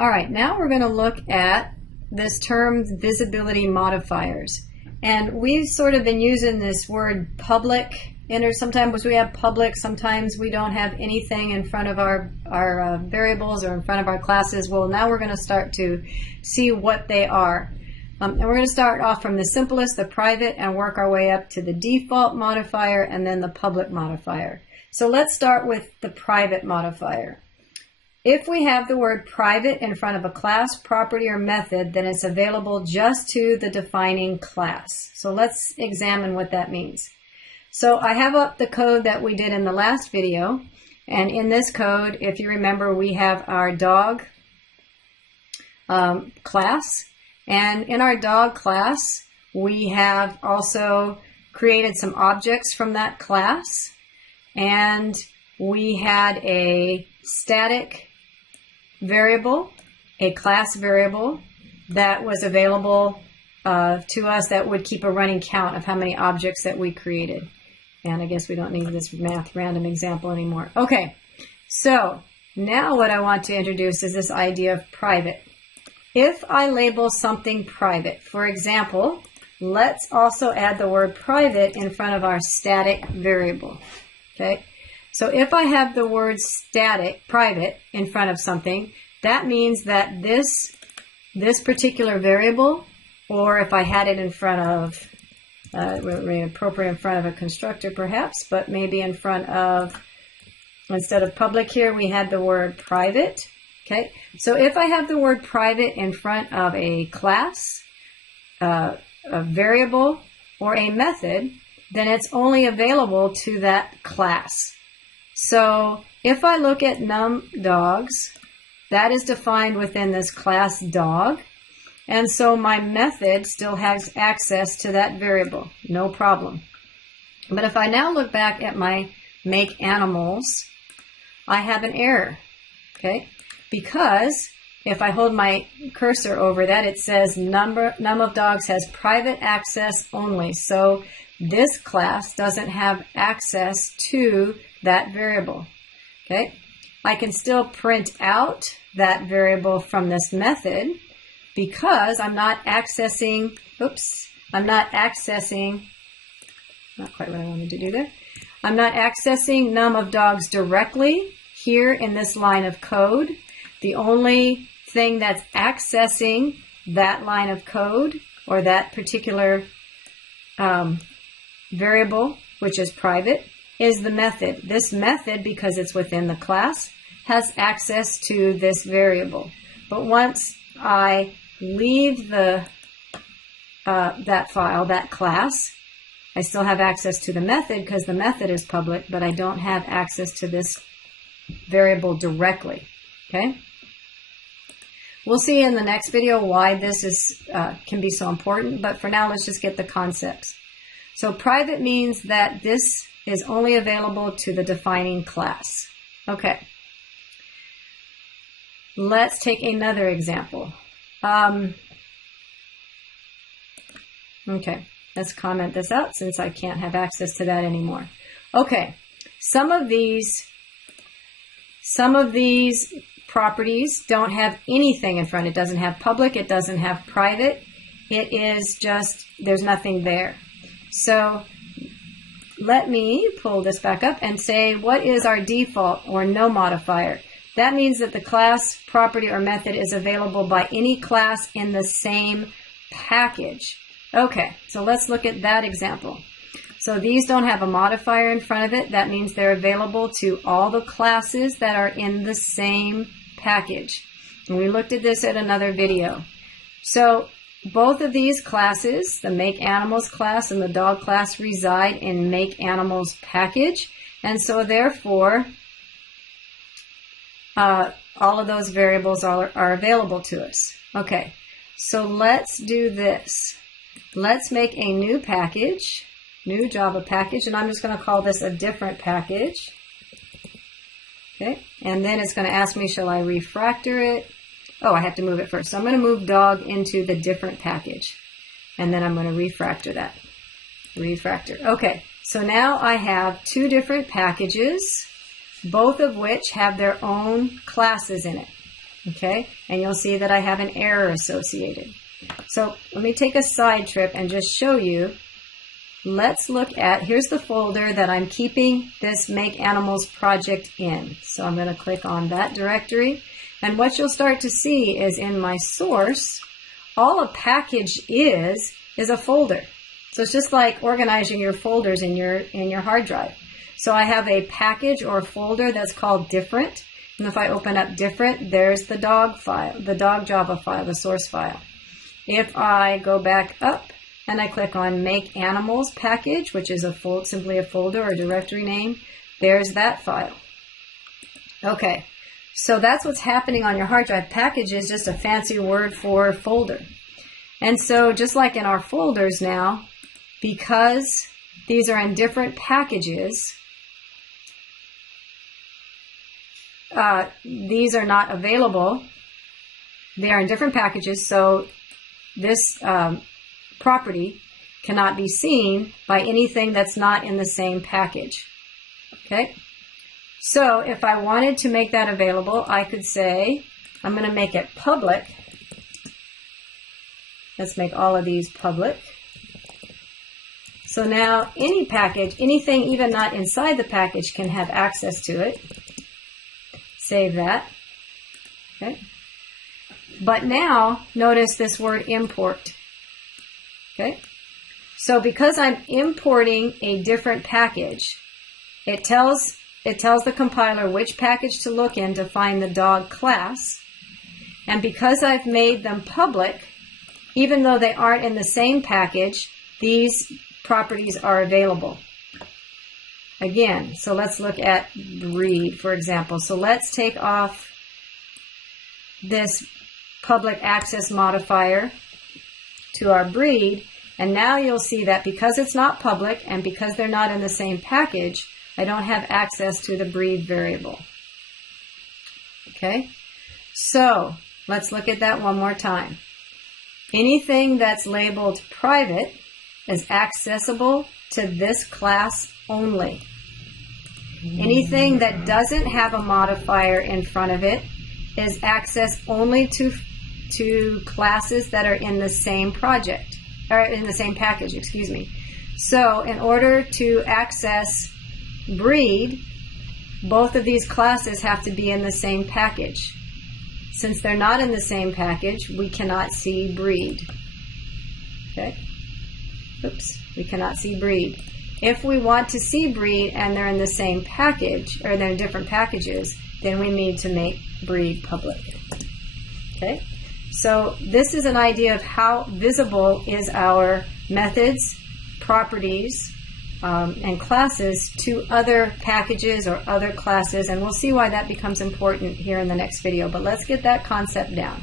All right, now we're going to look at this term visibility modifiers. And we've sort of been using this word public. Sometimes we have public, sometimes we don't have anything in front of our variables or in front of our classes. Well, now we're going to start to see what they are. And we're going to start off from the simplest, the private, and work our way up to the default modifier and then the public modifier. So let's start with the private modifier. If we have the word private in front of a class, property, or method, then it's available just to the defining class. So let's examine what that means. So I have up the code that we did in the last video. And in this code, if you remember, we have our dog class. And in our dog class, we have also created some objects from that class. And we had a static variable, a class variable that was available to us that would keep a running count of how many objects that we created. And I guess we don't need this math random example anymore. Okay, so now what I want to introduce is this idea of private. If I label something private, for example, let's also add the word private in front of our static variable. Okay. So if I have the word static, private, in front of something, that means that this particular variable, or if I had it in front of, appropriate in front of a constructor perhaps, but maybe in front of, instead of public here, we had the word private. Okay, so if I have the word private in front of a class, a variable, or a method, then it's only available to that class. So if I look at num dogs, that is defined within this class dog. And so my method still has access to that variable, no problem. But if I now look back at my make animals, I have an error, okay? Because if I hold my cursor over that, it says num of dogs has private access only. So this class doesn't have access to that variable. Okay, I can still print out that variable from this method because I'm not accessing, not quite what I wanted to do there. I'm not accessing num of dogs directly here in this line of code. The only thing that's accessing that line of code or that particular variable, which is private, is the method. This method, because it's within the class, has access to this variable. But once I leave that file, that class, I still have access to the method because the method is public, but I don't have access to this variable directly. Okay? We'll see in the next video why this is can be so important, but for now, let's just get the concepts. So private means that this is only available to the defining class. Okay. Let's take another example. Okay, let's comment this out since I can't have access to that anymore. Okay, some of these properties don't have anything in front. It doesn't have public, it doesn't have private. It is just, there's nothing there. So let me pull this back up and say, what is our default or no modifier? That means that the class, property, or method is available by any class in the same package. Okay, so let's look at that example. So these don't have a modifier in front of it. That means they're available to all the classes that are in the same package. And we looked at this at another video. So both of these classes, the make animals class and the dog class, reside in make animals package. And so therefore, all of those variables are available to us. Okay, so let's do this. Let's make a new package, new Java package, and I'm just going to call this a different package. Okay, and then it's going to ask me, shall I refactor it? Oh, I have to move it first. So I'm going to move dog into the different package, and then I'm going to refactor that. Refactor. Okay, so now I have two different packages, both of which have their own classes in it. Okay, and you'll see that I have an error associated. So let me take a side trip and just show you. Let's look at, here's the folder that I'm keeping this Make Animals project in. So I'm going to click on that directory. And what you'll start to see is in my source, all a package is a folder. So it's just like organizing your folders in your hard drive. So I have a package or a folder that's called different. And if I open up different, there's the dog file, the dog Java file, the source file. If I go back up and I click on Make Animals package, which is simply a folder or directory name, there's that file. Okay, so that's what's happening on your hard drive. Package is just a fancy word for folder. And so just like in our folders now, because these are in different packages, these are not available. They are in different packages, so this property cannot be seen by anything that's not in the same package. Okay? So if I wanted to make that available, I could say, I'm going to make it public. Let's make all of these public. So now any package, anything even not inside the package can have access to it. Save that. Okay. But now notice this word import. Okay. So because I'm importing a different package, it tells the compiler which package to look in to find the dog class. And because I've made them public, even though they aren't in the same package, these properties are available. Again, so let's look at breed, for example. So let's take off this public access modifier to our breed, and now you'll see that because it's not public and because they're not in the same package, I don't have access to the breed variable. Okay, so let's look at that one more time. Anything that's labeled private is accessible to this class only. Anything that doesn't have a modifier in front of it is accessed only to classes that are in the same project, or in the same package, excuse me. So in order to access breed, both of these classes have to be in the same package. Since they're not in the same package, we cannot see breed. Okay? Oops, we cannot see breed. If we want to see breed and they're in the same package, or they're in different packages, then we need to make breed public. Okay? So this is an idea of how visible is our methods, properties, and classes to other packages or other classes, and we'll see why that becomes important here in the next video. But let's get that concept down.